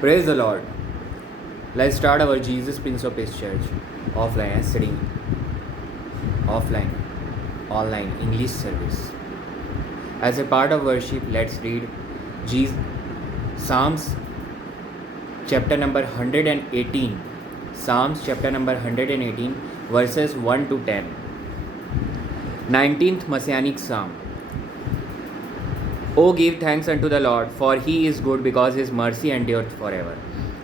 Praise the Lord. Let's start our Jesus Prince of Peace Church offline sitting offline online English service. As a part of worship, let's read Jesus, Psalms chapter number 118. Psalms chapter number 118 verses 1 to 10. 19th Messianic Psalm. O give thanks unto the Lord, for he is good, because his mercy endureth forever.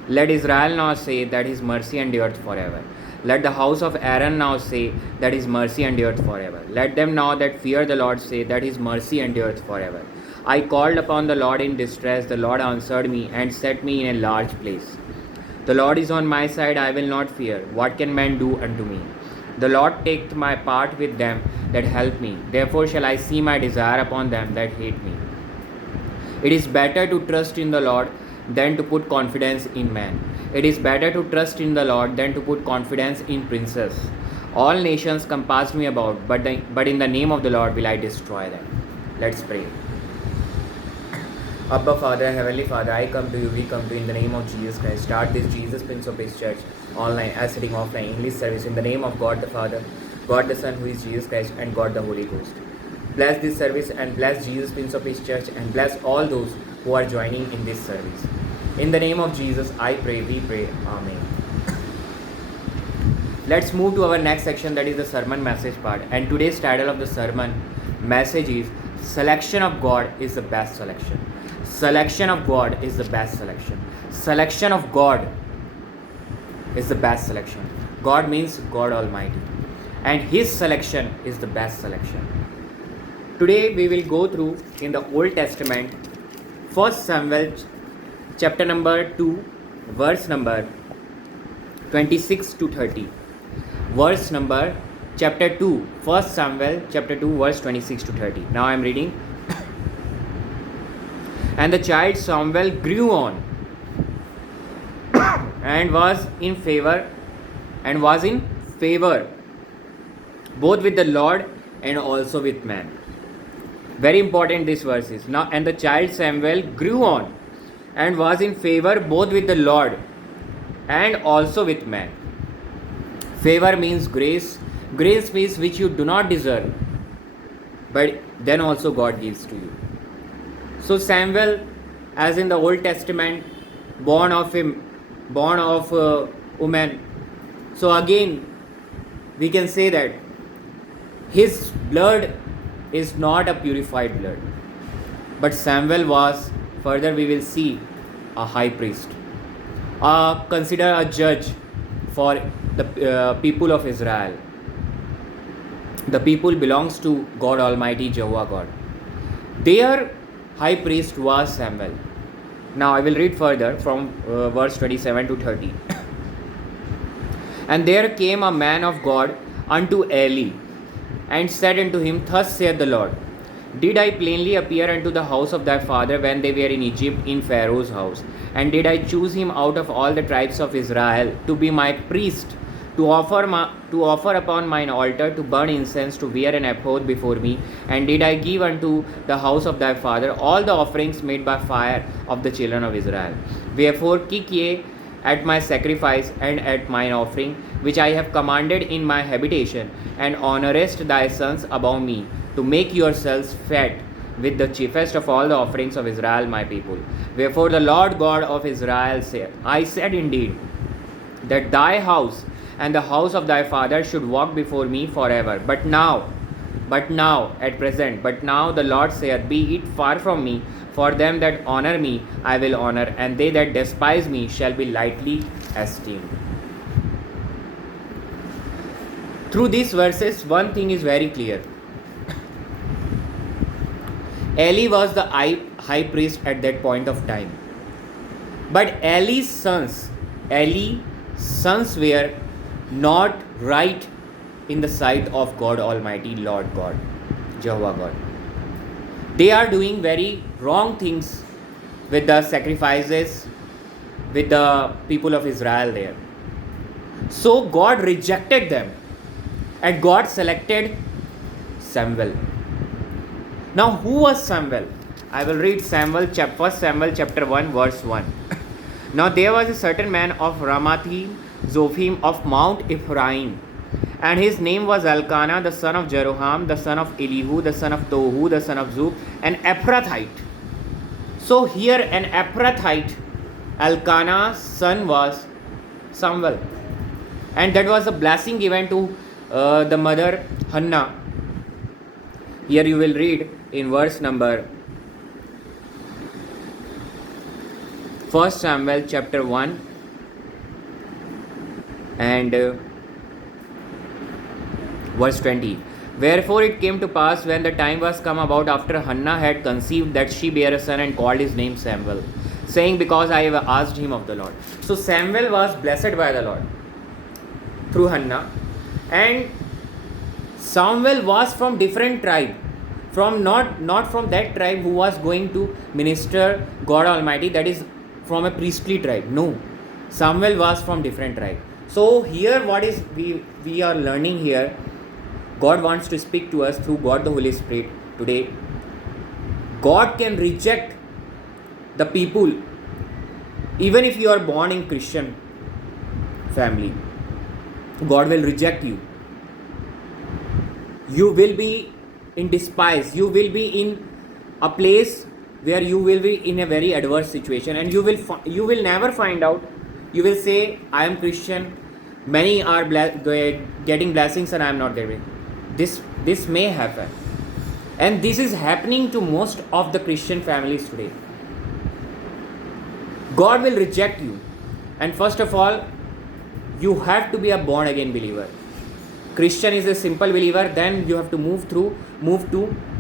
Let Israel now say that his mercy endureth forever. Let the house of Aaron now say that his mercy endureth forever. Let them now that fear the Lord say that his mercy endureth forever. I called upon the Lord in distress, the Lord answered me and set me in a large place. The Lord is on my side, I will not fear. What can man do unto me? The Lord taketh my part with them that help me. Therefore shall I see my desire upon them that hate me. It is better to trust in the Lord than to put confidence in man. It is better to trust in the Lord than to put confidence in princes. All nations compassed me about, but in the name of the Lord will I destroy them. Let's pray. Abba Father, Heavenly Father, I come to you, we come to you in the name of Jesus Christ. Start this Jesus Prince of Peace Church online as sitting offline English service in the name of God the Father, God the Son who is Jesus Christ, and God the Holy Ghost. Bless this service and bless Jesus Prince of Peace Church and bless all those who are joining in this service. In the name of Jesus, I pray, we pray. Amen. Let's move to our next section, that is the sermon message part. And today's title of the sermon message is Selection of God is the best selection. Selection of God is the best selection. Selection of God is the best selection. God means God Almighty. And His selection is the best selection. Today we will go through in the Old Testament 1 Samuel chapter number 2 verse number 26 to 30. Verse number chapter 2, 1 Samuel chapter 2 verse 26 to 30. Now I am reading. And the child Samuel grew on and was in favor both with the Lord and also with man. Very important this verse is. Now, and the child Samuel grew on and was in favor both with the Lord and also with man. Favor means grace. Grace means which you do not deserve, but then also God gives to you. So Samuel, as in the Old Testament, born of a woman. So again, we can say that his blood is not a purified blood, but Samuel was, further we will see, a high priest, consider a judge for the people of Israel. The people belongs to God Almighty, Jehovah God. Their high priest was Samuel. Now I will read further from verse 27 to 30. And there came a man of God unto Eli, and said unto him, Thus saith the Lord, Did I plainly appear unto the house of thy father when they were in Egypt in Pharaoh's house? And did I choose him out of all the tribes of Israel to be my priest, to offer upon mine altar, to burn incense, to wear an ephod before me? And did I give unto the house of thy father all the offerings made by fire of the children of Israel? Wherefore kick ye at my sacrifice and at mine offering, which I have commanded in my habitation, and honorest thy sons above me, to make yourselves fat with the chiefest of all the offerings of Israel my people. Wherefore the Lord God of Israel saith, I said indeed that thy house and the house of thy father should walk before me forever. But now the Lord saith, Be it far from me, for them that honor me I will honor, and they that despise me shall be lightly esteemed. Through these verses, one thing is very clear. Eli was the high priest at that point of time. But Eli's sons were not right in the sight of God Almighty, Lord God, Jehovah God. They are doing very wrong things with the sacrifices, with the people of Israel there. So God rejected them and God selected Samuel. Now, who was Samuel? I will read 1 Samuel chapter 1 verse 1. Now there was a certain man of Ramathim Zophim of Mount Ephraim, and his name was Elkanah, the son of Jeroham, the son of Elihu, the son of Tohu, the son of Zub, an Ephrathite. So here an Ephrathite, Elkanah's son was Samuel, and that was a blessing given to the mother Hannah. Here you will read in verse number 1 Samuel chapter 1 and verse 20. Wherefore it came to pass when the time was come about after Hannah had conceived that she bare a son and called his name Samuel, saying, because I have asked him of the Lord. So Samuel was blessed by the Lord through Hannah, and Samuel was from different tribe, from not from that tribe who was going to minister God Almighty, that is from a priestly tribe. No, Samuel was from different tribe. So here what is we are learning here, God wants to speak to us through God the Holy Spirit today. God can reject the people even if you are born in Christian family. God will reject you. You will be in despise. You will be in a place where you will be in a very adverse situation, and you will never find out. You will say, I am Christian, many are getting blessings and I am not there. This may happen, and this is happening to most of the Christian families today. God will reject you, and first of all, you have to be a born again believer. Christian is a simple believer, then you have to move to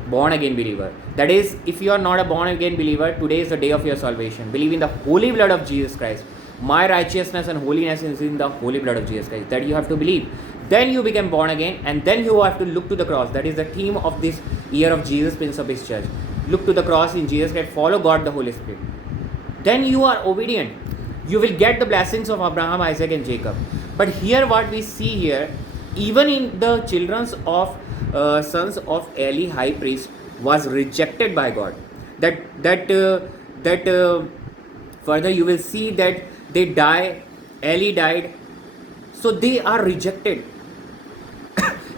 born again believer. That is, if you are not a born again believer, today is the day of your salvation. Believe in the holy blood of Jesus Christ. My righteousness and holiness is in the holy blood of Jesus Christ. That you have to believe. Then you become born again, and then you have to look to the cross. That is the theme of this year of Jesus, Prince of His Church. Look to the cross in Jesus Christ. Follow God the Holy Spirit. Then you are obedient. You will get the blessings of Abraham, Isaac and Jacob. But here what we see here, even in the children of sons of Eli, high priest, was rejected by God. Further you will see that they die. Eli died, so they are rejected,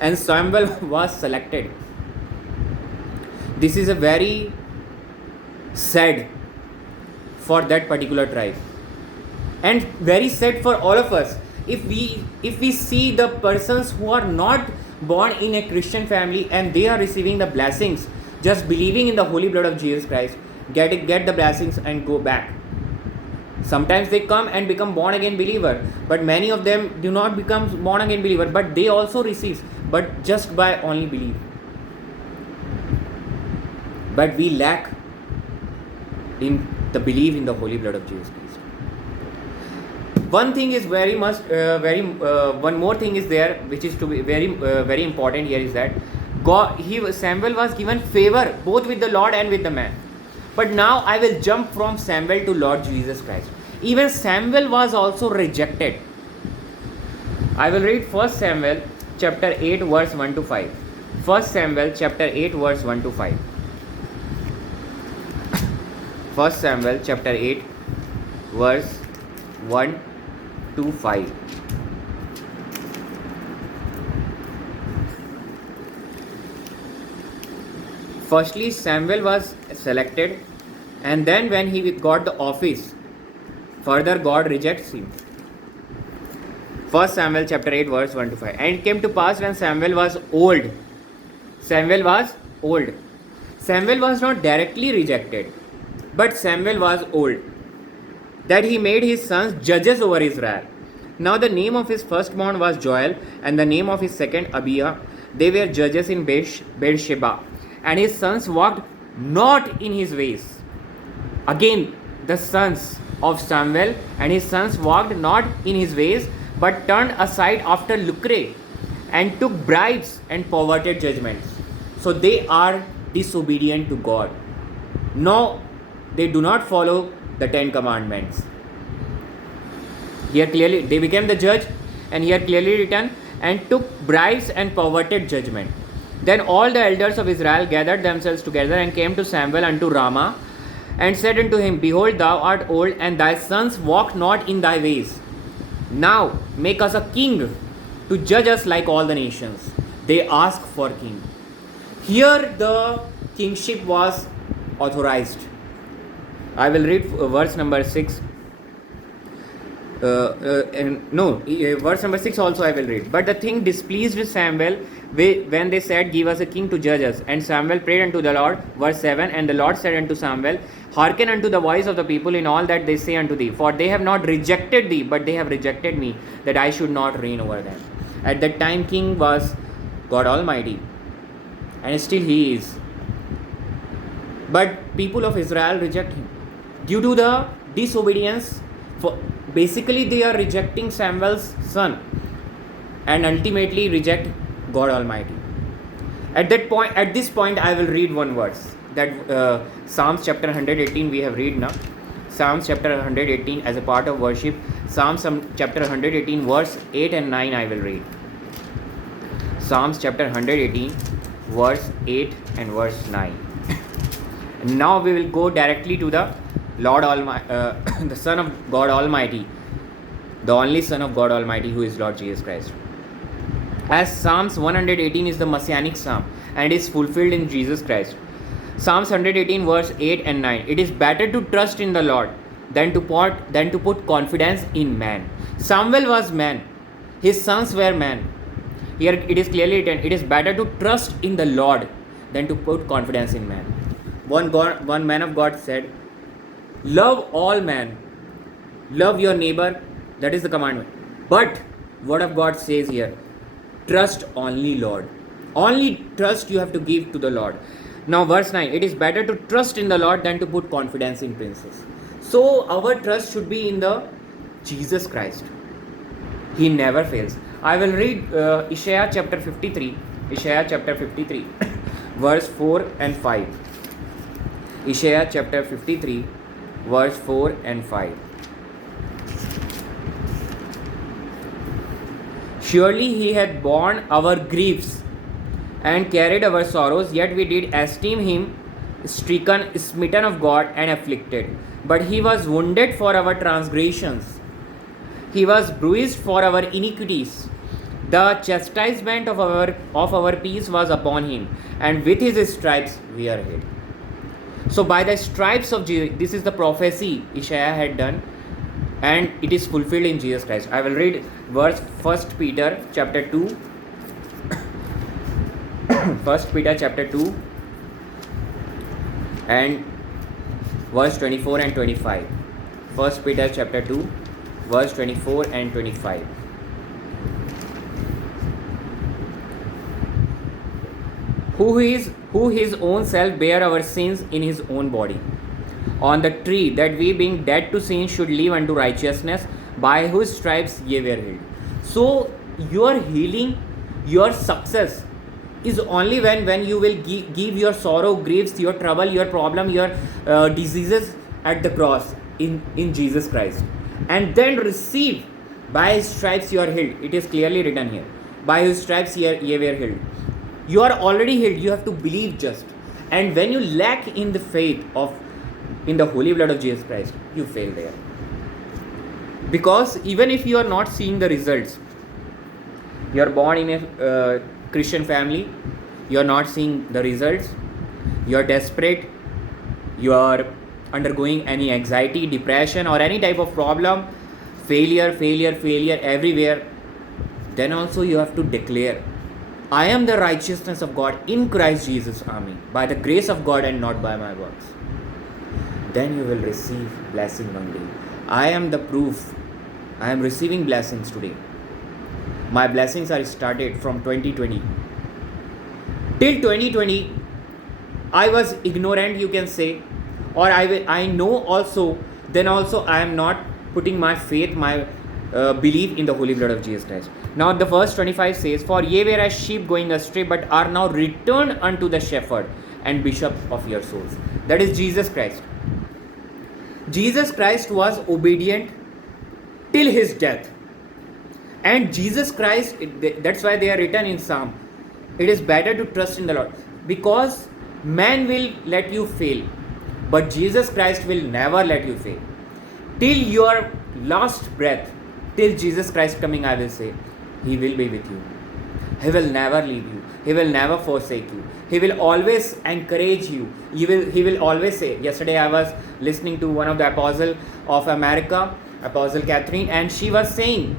and Samuel was selected. This is a very sad for that particular tribe, and very sad for all of us. If we see the persons who are not born in a Christian family and they are receiving the blessings, just believing in the holy blood of Jesus Christ, get the blessings and go back. Sometimes they come and become born again believer, but many of them do not become born again believer, but they also receive, but just by only belief. But we lack in the belief in the holy blood of Jesus Christ. One thing is one more thing is there, which is to be very important here, is that Samuel was given favor both with the Lord and with the man. But now I will jump from Samuel to Lord Jesus Christ. Even Samuel was also rejected. I will read 1 Samuel chapter 8 verse 1 to 5. 1 Samuel chapter 8 verse 1 to 5. 1 Samuel chapter 8 verse 1 to 5. Firstly, Samuel was selected, and then when he got the office, further God rejects him. 1 Samuel chapter 8 verse 1 to 5. And it came to pass when Samuel was old. Samuel was old. Samuel was not directly rejected, but Samuel was old, that he made his sons judges over Israel. Now the name of his firstborn was Joel, and the name of his second Abiah. They were judges in Beersheba. And his sons walked not in his ways. Again, the sons of Samuel and his sons walked not in his ways, but turned aside after lucre, and took bribes and perverted judgments. So they are disobedient to God. No, they do not follow the 10 commandments. Here clearly they became the judge, and here clearly written, and took bribes and perverted judgment. Then all the elders of Israel gathered themselves together and came to Samuel unto Ramah, and said unto him, Behold, thou art old, and thy sons walk not in thy ways. Now make us a king to judge us like all the nations. They ask for king. Here the kingship was authorized. I will read verse number 6. Verse number 6 also I will read. But the thing displeased Samuel when they said, Give us a king to judge us. And Samuel prayed unto the Lord. Verse 7. And the Lord said unto Samuel, Hearken unto the voice of the people in all that they say unto thee. For they have not rejected thee, but they have rejected me, that I should not reign over them. At that time king was God Almighty, and still he is. But people of Israel reject him due to the disobedience. Basically they are rejecting Samuel's son and ultimately reject God Almighty. At this point I will read one verse, that Psalms chapter 118 we have read now. Psalms chapter 118 as a part of worship. Psalms chapter 118 verse 8 and 9 I will read. Psalms chapter 118 verse 8 and verse 9. And now we will go directly to the Lord Almighty, the Son of God Almighty, the only Son of God Almighty, who is Lord Jesus Christ. As Psalms 118 is the Messianic Psalm and is fulfilled in Jesus Christ. Psalms 118 verse 8 and 9. It is better to trust in the Lord than to put confidence in man. Samuel was man. His sons were man. Here it is clearly written, it is better to trust in the Lord than to put confidence in man. One man of God said, Love all men, love your neighbor, that is the commandment. But word of God says here, trust only Lord. Only trust you have to give to the Lord. Now verse 9, it is better to trust in the Lord than to put confidence in princes. So our trust should be in the Jesus Christ. He never fails. I will read Isaiah chapter 53, verse 4 and 5. Isaiah chapter 53, verse 4 and 5. Surely he hath borne our griefs and carried our sorrows, yet we did esteem him stricken, smitten of God, and afflicted. But he was wounded for our transgressions, he was bruised for our iniquities. The chastisement of our peace was upon him, and with his stripes we are healed. So by the stripes of Jesus, this is the prophecy Isaiah had done, and it is fulfilled in Jesus Christ. I will read verse 1 Peter chapter 2. 1 Peter chapter 2 and verse 24 and 25. 1 Peter chapter 2 verse 24 and 25. Who his own self bare our sins in his own body on the tree, that we being dead to sin should live unto righteousness, by whose stripes ye were healed. So your healing, your success is only when you will give your sorrow, griefs, your trouble, your problem, your diseases at the cross in Jesus Christ, and then receive, by his stripes you are healed. It is clearly written here, by his stripes ye were healed. You are already healed. You have to believe just. And when you lack in the faith in the holy blood of Jesus Christ, you fail there. Because even if you are not seeing the results, you are born in a Christian family, you are not seeing the results, you are desperate, you are undergoing any anxiety, depression, or any type of problem, failure everywhere, then also you have to declare, I am the righteousness of God in Christ Jesus, Amen, by the grace of God and not by my works. Then you will receive blessing one day. I am the proof. I am receiving blessings today. My blessings are started from 2020. Till 2020, I was ignorant, you can say, or I know also, then also I am not putting my faith, my belief in the holy blood of Jesus Christ. Now the verse 25 says, For ye were as sheep going astray, but are now returned unto the shepherd and bishop of your souls. That is Jesus Christ. Jesus Christ was obedient till his death. And Jesus Christ, that's why they are written in Psalm, it is better to trust in the Lord. Because man will let you fail. But Jesus Christ will never let you fail. Till your last breath, till Jesus Christ coming, I will say, He will be with you. He will never leave you. He will never forsake you. He will always encourage you. He will always say. Yesterday I was listening to one of the apostles of America, Apostle Catherine, and she was saying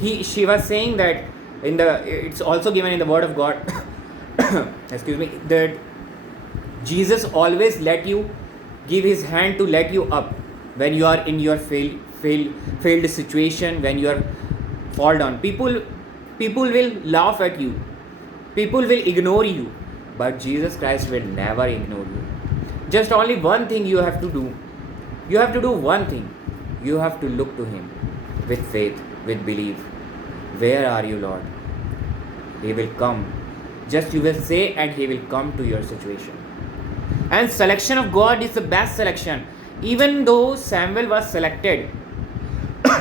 that it's also given in the Word of God, excuse me, that Jesus always let you give His hand to let you up when you are in your failed situation, when you are fall down. People will laugh at you. People will ignore you. But Jesus Christ will never ignore you. Just only one thing you have to do. You have to do one thing. You have to look to Him with faith, with belief. Where are you, Lord? He will come. Just you will say and He will come to your situation. And selection of God is the best selection. Even though Samuel was selected,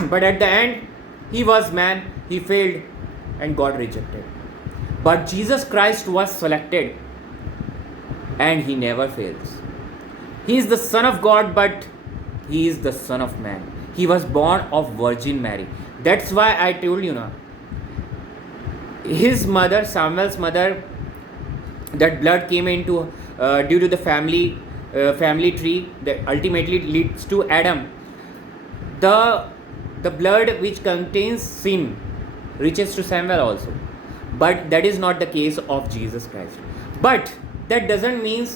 but at the end, he was man, he failed, and God rejected. But Jesus Christ was selected, and He never fails. He is the Son of God, but He is the Son of Man. He was born of Virgin Mary. That's why I told you now. His mother, Samuel's mother, that blood came into due to the family tree that ultimately leads to Adam. The blood which contains sin reaches to Samuel also. But that is not the case of Jesus Christ. But that doesn't mean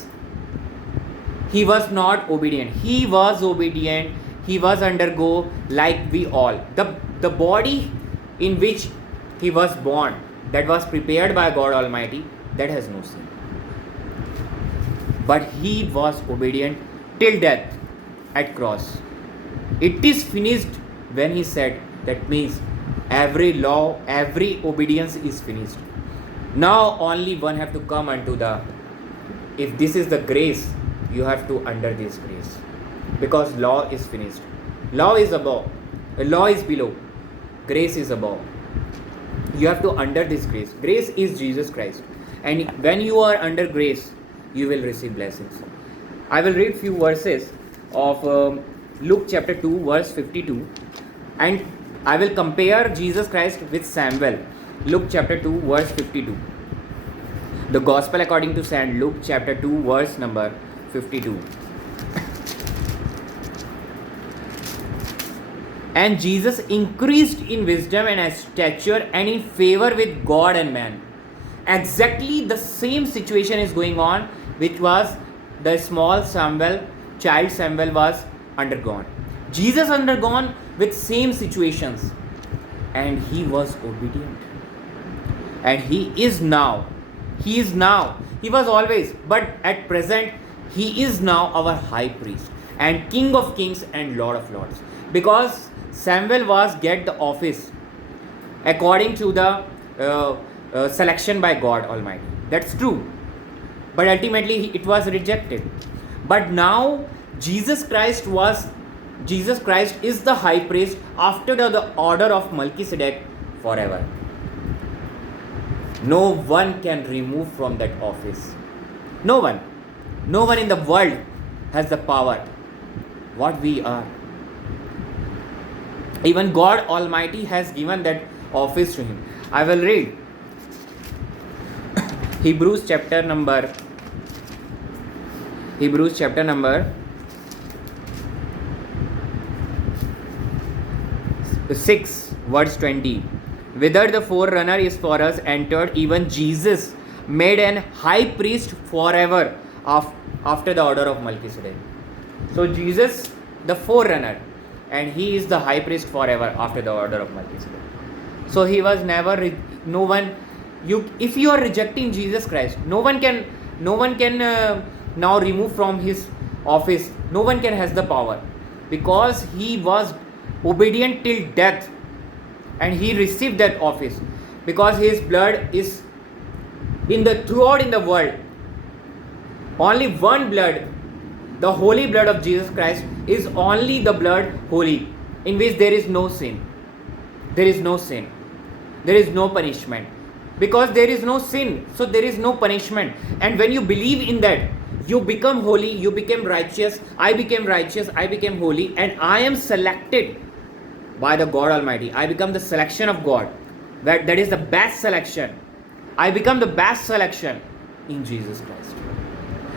He was not obedient. He was obedient. He was undergo like we all. The body in which He was born, that was prepared by God Almighty, that has no sin. But He was obedient till death at cross. It is finished when He said, that means every law, every obedience is finished. Now only one have to come unto if this is the grace, you have to under this grace. Because law is finished. Law is above. Law is below. Grace is above. You have to under this grace. Grace is Jesus Christ. And when you are under grace, you will receive blessings. I will read few verses of Luke chapter 2 verse 52, and I will compare Jesus Christ with Samuel. Luke chapter 2 verse 52. The Gospel according to St. Luke chapter 2 verse number 52. And Jesus increased in wisdom and stature and in favor with God and man. Exactly the same situation is going on which was the small Samuel, child Samuel was undergone. Jesus undergone with same situations, and He was obedient. And He is now. He was always, but at present He is now our high priest and King of kings and Lord of lords. Because Samuel was get the office according to the selection by God Almighty. That's true. But ultimately it was rejected. But now Jesus Christ is the high priest after the order of Melchizedek forever. No one can remove from that office. No one in the world has the power what we are. Even God Almighty has given that office to Him. I will read Hebrews chapter number 6 verse 20. Whither the forerunner is for us entered, even Jesus made an high priest forever after the order of Melchizedek. So Jesus the forerunner, and He is the high priest forever after the order of Melchizedek. So He was never if you are rejecting Jesus Christ, no one can now remove from His office. No one can has the power, because He was obedient till death, and He received that office, because His blood is throughout in the world. Only one blood, the holy blood of Jesus Christ, is only the blood holy, in which there is no sin. There is no sin. There is no punishment. Because there is no sin, so there is no punishment. And when you believe in that, You become holy, you became righteous, I became righteous, I became holy, and I am selected by the God Almighty. I become the selection of God. That is the best selection. I become the best selection in Jesus Christ.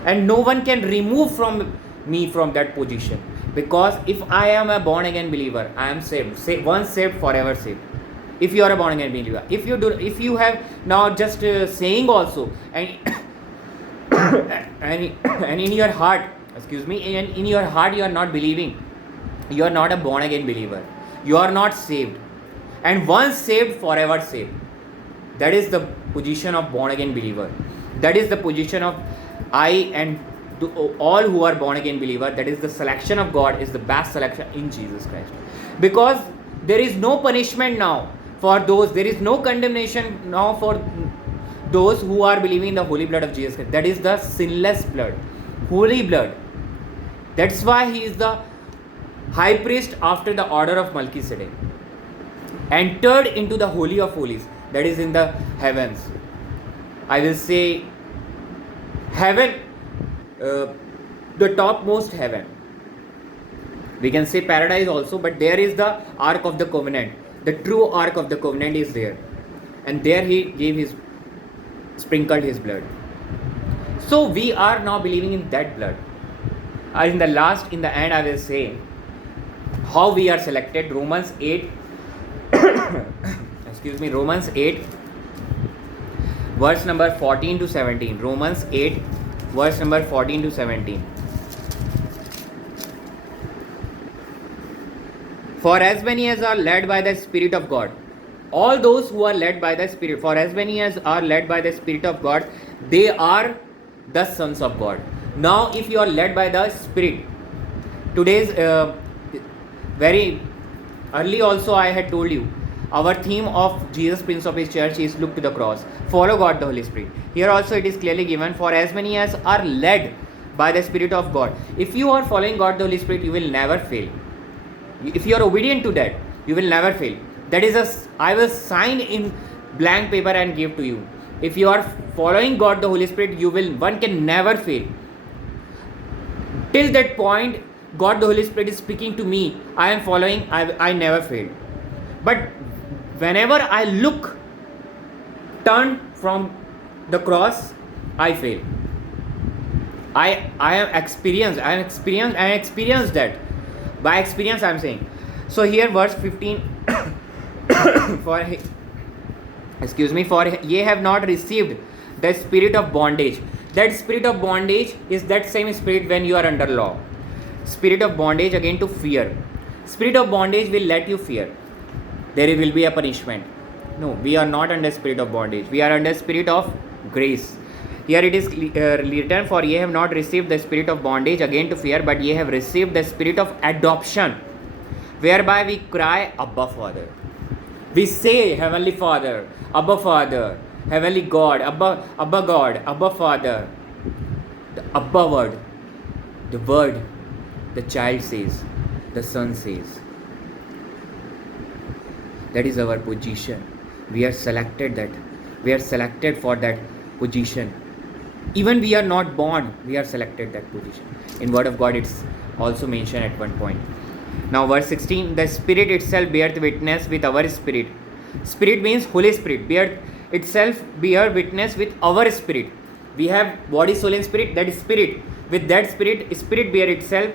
And no one can remove from me from that position. Because if I am a born again believer, I am saved. Once saved, forever saved. If you are a born again believer, if you have now just saying also, and and in your heart, and in your heart you are not believing, you are not a born again believer, you are not saved. And once saved, forever saved. That is the position of born again believer. That is the position of I and all who are born again believer. That is the selection of God, is the best selection in Jesus Christ. Because there is no punishment now for those, there is no condemnation now for those who are believing in the holy blood of Jesus Christ. That is the sinless blood, holy blood. That's why he is the high priest after the order of Melchizedek, entered into the holy of holies, that is in the heavens. I will say heaven, the topmost heaven. We can say paradise also, but there is the Ark of the Covenant. The true Ark of the Covenant is there, and there he sprinkled his blood. So we are now believing in that blood. In the end, I will say how we are selected. Romans 8 Romans 8 verse number 14 to 17. Romans 8 verse number 14 to 17. For as many as are led by the Spirit of God, all those who are led by the Spirit, for as many as are led by the Spirit of God, they are the sons of God. Now if you are led by the Spirit, today's very early also I had told you, our theme of Jesus Prince of His Church is look to the cross, follow God the Holy Spirit. Here also it is clearly given, for as many as are led by the Spirit of God. If you are following God the Holy Spirit, you will never fail. If you are obedient to that, you will never fail. That is I will sign in blank paper and give to you. If you are following God the Holy Spirit, one can never fail. Till that point, God the Holy Spirit is speaking to me, I am following, I never failed. But whenever I turn from the cross, I fail. I am experienced that. By experience I am saying. So here verse 15 for ye have not received the spirit of bondage. That spirit of bondage is that same spirit when you are under law. Spirit of bondage again to fear. Spirit of bondage will let you fear. There will be a punishment. No, we are not under spirit of bondage. We are under spirit of grace. Here it is written, for ye have not received the spirit of bondage again to fear, but ye have received the spirit of adoption, whereby we cry, Abba Father. We say, Heavenly Father, Abba Father, Heavenly God, Abba God, Abba Father. The Abba word, the child says, the son says. That is our position. We are selected for that position. Even we are not born, we are selected that position. In Word of God it's also mentioned at one point. Now verse 16, the Spirit itself beareth witness with our spirit. Spirit means Holy Spirit. Bear witness with our spirit. We have body, soul and spirit. That is spirit. With that spirit bear itself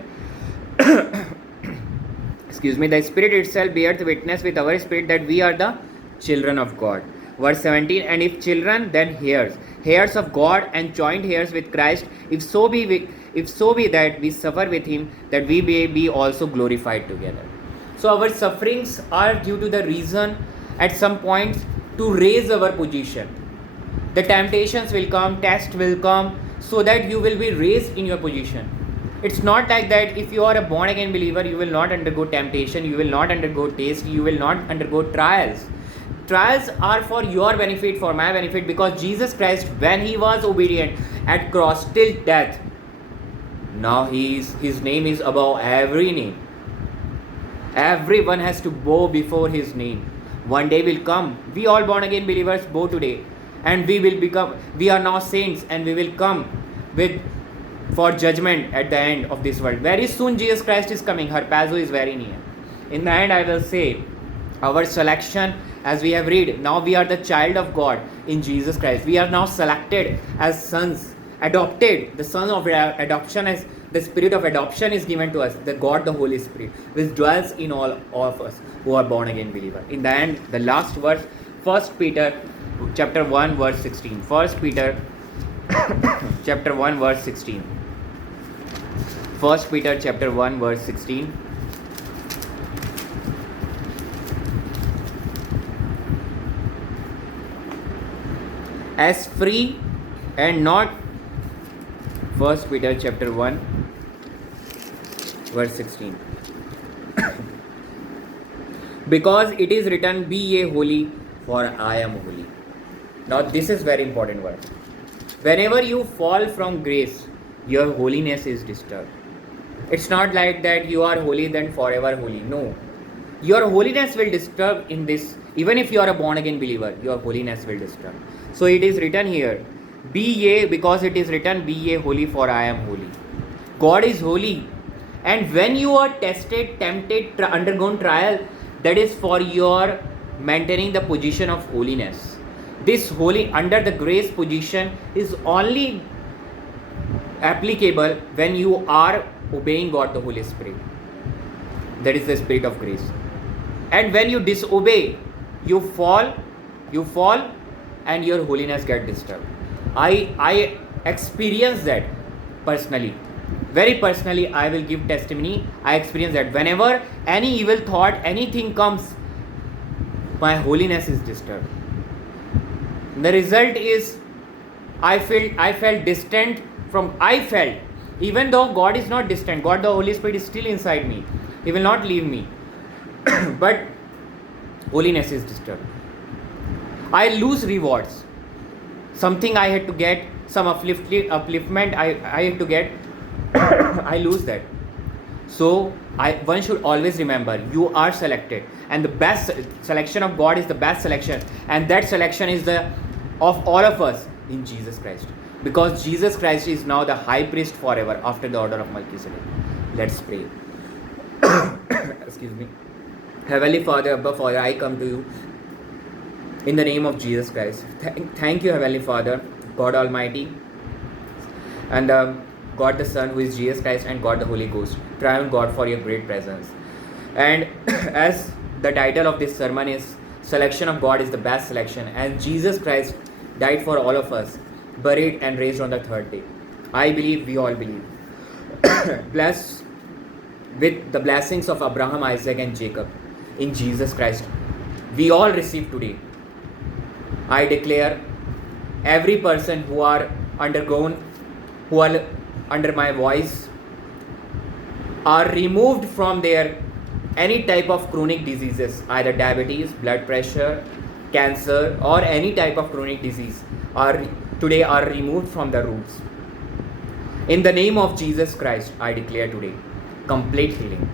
the Spirit itself beareth witness with our spirit that we are the children of God. Verse 17, and if children, then heirs of God, and joint heirs with Christ, if so be that we suffer with him, that we may be also glorified together. So our sufferings are due to the reason at some point to raise our position. The temptations will come, tests will come, so that you will be raised in your position. It's not like that if you are a born again believer, you will not undergo temptation, you will not undergo test, you will not undergo trials. Trials are for your benefit, for my benefit, because Jesus Christ, when he was obedient at cross till death, now his name is above every name. Everyone has to bow before his name. One day will come, we all born again believers bow today, and we are now saints, and we will come with for judgment at the end of this world. Very soon Jesus Christ is coming. Harpazo is very near. In the end, I will say, our selection, as we have read, now we are the child of God in Jesus Christ. We are now selected as sons, adopted. The son of adoption, as the spirit of adoption is given to us, the God, the Holy Spirit, which dwells in all of us who are born again believer. In the end, the last verse, 1 Peter chapter 1 verse 16. 1 Peter chapter 1 verse 16. 1 Peter chapter 1 verse 16. As free and not, 1 Peter chapter 1 verse 16. Because it is written, be ye holy, for I am holy. Now this is very important word. Whenever you fall from grace, your holiness is disturbed. It's not like that you are holy then forever holy. No. Your holiness will disturb in this. Even if you are a born again believer, your holiness will disturb. So it is written here, be ye, because it is written, be ye holy, for I am holy. God is holy. And when you are tested, tempted, undergone trial, that is for your maintaining the position of holiness. This holy, under the grace position, is only applicable when you are obeying God the Holy Spirit. That is the spirit of grace. And when you disobey, you fall and your holiness get disturbed. I experience that personally. Very personally, I will give testimony. I experience that whenever any evil thought, anything comes, my holiness is disturbed. The result is I felt distant from, even though God is not distant, God the Holy Spirit is still inside me. He will not leave me. But holiness is disturbed. I lose rewards. Something I had to get, some upliftment I had to get, I lose that. So one should always remember, you are selected, and the best selection of God is the best selection, and that selection is of all of us in Jesus Christ, because Jesus Christ is now the high priest forever after the order of Melchizedek. Let's pray. Excuse me. Heavenly Father, Abba Father, I come to you in the name of Jesus Christ. Thank you, Heavenly Father, God Almighty, and God the Son, who is Jesus Christ, and God the Holy Ghost. Triumph God, for your great presence. And as the title of this sermon is, Selection of God is the best selection, and Jesus Christ died for all of us, buried and raised on the third day. I believe, we all believe. Blessed with the blessings of Abraham, Isaac, and Jacob in Jesus Christ, we all receive today. I declare, every person who are undergone, who are under my voice, are removed from their any type of chronic diseases, either diabetes, blood pressure, cancer, or any type of chronic disease, are removed from the roots. In the name of Jesus Christ, I declare today complete healing,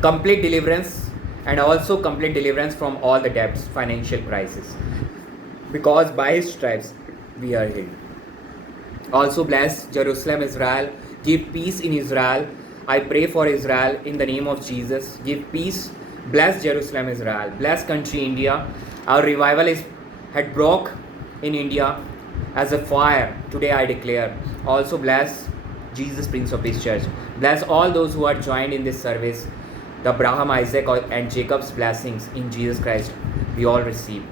complete deliverance, and also complete deliverance from all the debts, financial crisis, because by His stripes we are healed. Also bless Jerusalem, Israel. Give peace in Israel. I pray for Israel in the name of Jesus. Give peace. Bless Jerusalem, Israel. Bless country India. Our revival had broke in India as a fire. Today I declare. Also bless Jesus, Prince of Peace Church. Bless all those who are joined in this service. The Abraham, Isaac, and Jacob's blessings in Jesus Christ we all receive.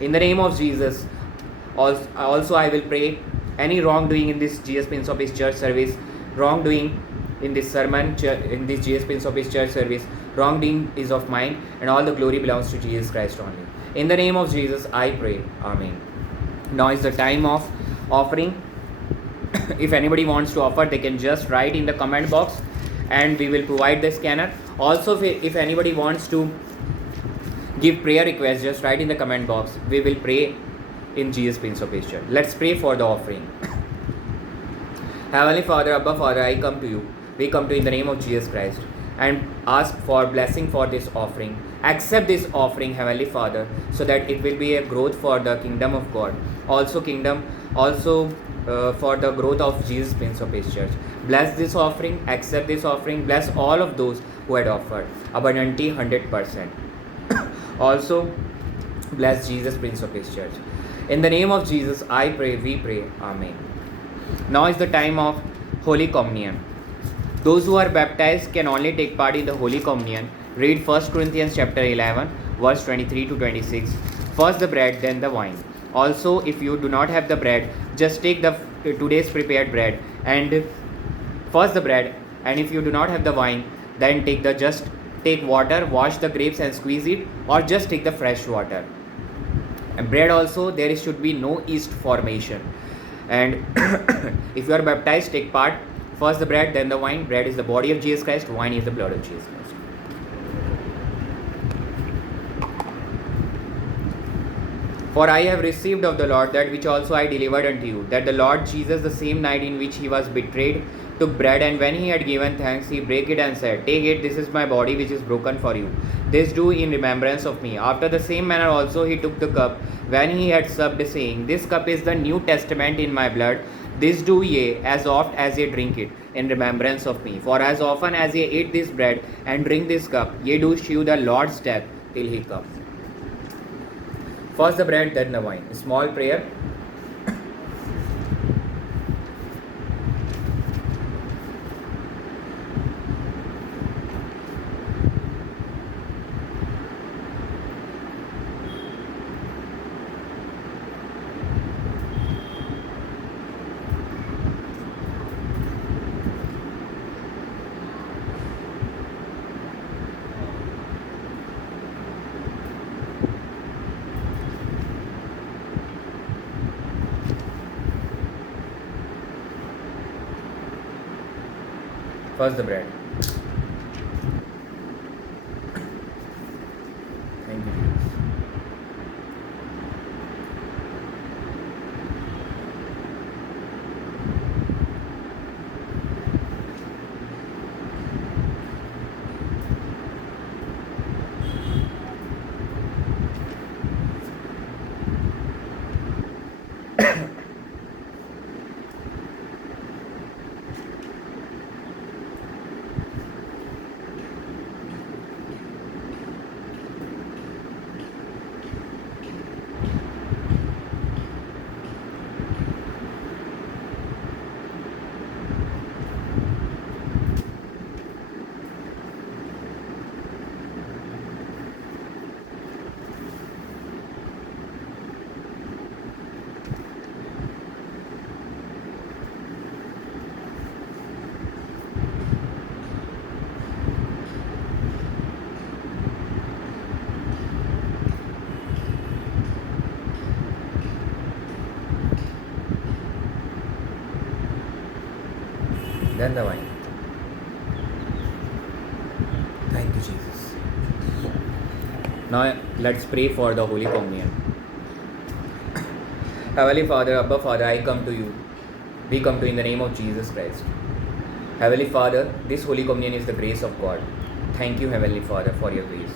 In the name of Jesus. Also I will pray any wrongdoing in this Jesus, Prince of Peace Church service, wrongdoing in this sermon, in this Jesus, Prince of Peace Church service, wrongdoing is of mine, and all the glory belongs to Jesus Christ only. In the name of Jesus, I pray. Amen. Now is the time of offering. If anybody wants to offer, they can just write in the comment box, and we will provide the scanner. Also, if anybody wants to give prayer requests, just write in the comment box. We will pray in Jesus, Prince of Peace Church. Let's pray for the offering. Heavenly Father, Abba Father, I come to you. We come to you in the name of Jesus Christ. and ask for blessing for this offering. Accept this offering, Heavenly Father, so that it will be a growth for the kingdom of God. Also for the growth of Jesus, Prince of Peace Church. Bless this offering, accept this offering, bless all of those who had offered abundantly 100%. Also, bless Jesus, Prince of Peace Church. In the name of Jesus, I pray, we pray. Amen. Now is the time of Holy Communion. Those who are baptized can only take part in the Holy Communion. Read 1 Corinthians chapter 11, verse 23 to 26. First the bread, then the wine. Also, if you do not have the bread, just take the today's prepared bread and first the bread, and if you do not have the wine, then take water, wash the grapes and squeeze it, or just take the fresh water. And bread also, there should be no yeast formation. And if you are baptized, take part. First the bread, then the wine. Bread is the body of Jesus Christ, wine is the blood of Jesus Christ. For I have received of the Lord that which also I delivered unto you, that the Lord Jesus, the same night in which he was betrayed, took bread, and when he had given thanks, he brake it and said, Take it, this is my body which is broken for you. This do in remembrance of me. After the same manner also he took the cup, when he had supped, saying, This cup is the New Testament in my blood. This do ye, as oft as ye drink it, in remembrance of me. For as often as ye eat this bread and drink this cup, ye do shew the Lord's death till he come. First the bread, then the wine. A small prayer. First the bread. Thank you, Jesus. Then the wine. Thank you, Jesus. Now let's pray for the Holy Communion. Heavenly Father, Abba Father, I come to you. We come to you in the name of Jesus Christ. Heavenly Father, this Holy Communion is the grace of God. Thank you, Heavenly Father, for your grace.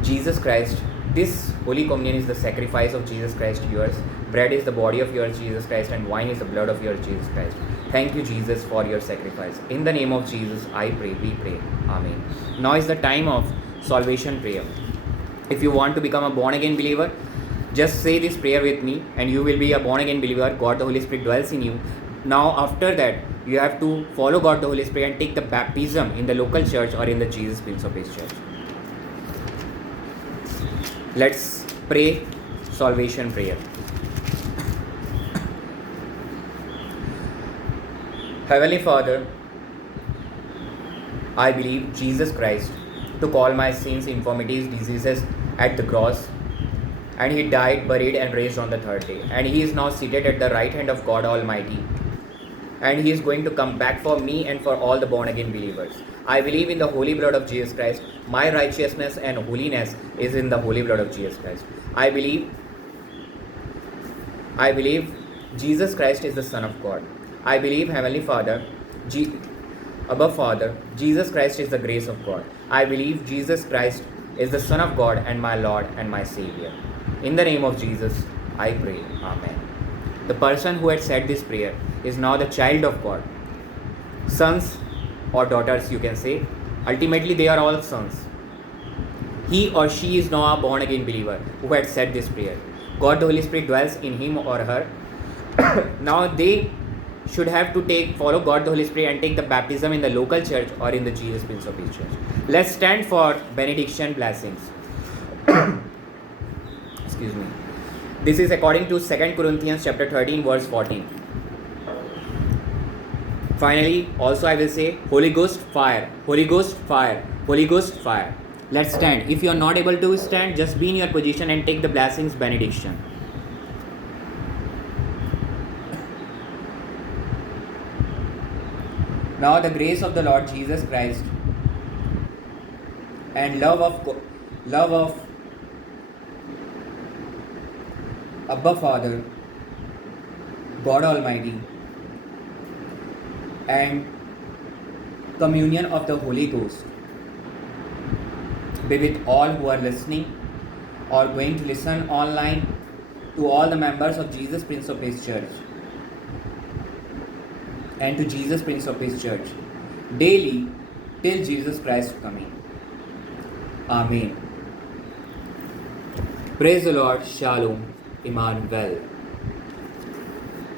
Jesus Christ, this Holy Communion is the sacrifice of Jesus Christ yours. Bread is the body of your Jesus Christ, and wine is the blood of your Jesus Christ. Thank you, Jesus, for your sacrifice. In the name of Jesus, I pray, we pray. Amen. Now is the time of salvation prayer. If you want to become a born again believer, just say this prayer with me and you will be a born again believer. God the Holy Spirit dwells in you. Now after that, you have to follow God the Holy Spirit and take the baptism in the local church or in the Jesus Prince of Peace Church. Let's pray salvation prayer. Heavenly Father, I believe Jesus Christ took all my sins, infirmities, diseases at the cross, and he died, buried, and raised on the third day. And he is now seated at the right hand of God Almighty. And he is going to come back for me and for all the born again believers. I believe in the holy blood of Jesus Christ. My righteousness and holiness is in the holy blood of Jesus Christ. I believe Jesus Christ is the Son of God. I believe, Heavenly Father, Above Father, Jesus Christ is the grace of God. I believe Jesus Christ is the Son of God and my Lord and my Savior. In the name of Jesus, I pray. Amen. The person who had said this prayer is now the child of God. Sons or daughters, you can say. Ultimately, they are all sons. He or she is now a born again believer who had said this prayer. God the Holy Spirit dwells in him or her. Now they should have to follow God the Holy Spirit and take the baptism in the local church or in the Jesus Prince of Peace church. Let's stand for benediction blessings. Excuse me. This is according to 2 Corinthians chapter 13 verse 14. Finally, also I will say Holy Ghost fire, Holy Ghost fire, Holy Ghost fire. Let's stand. If you are not able to stand, just be in your position and take the blessings benediction. Now the grace of the Lord Jesus Christ and love of Abba Father, God Almighty, and communion of the Holy Ghost be with all who are listening or going to listen online, to all the members of Jesus Prince of Peace Church and to Jesus Prince of Peace Church daily till Jesus Christ coming. Amen. Praise the Lord. Shalom. Emmanuel.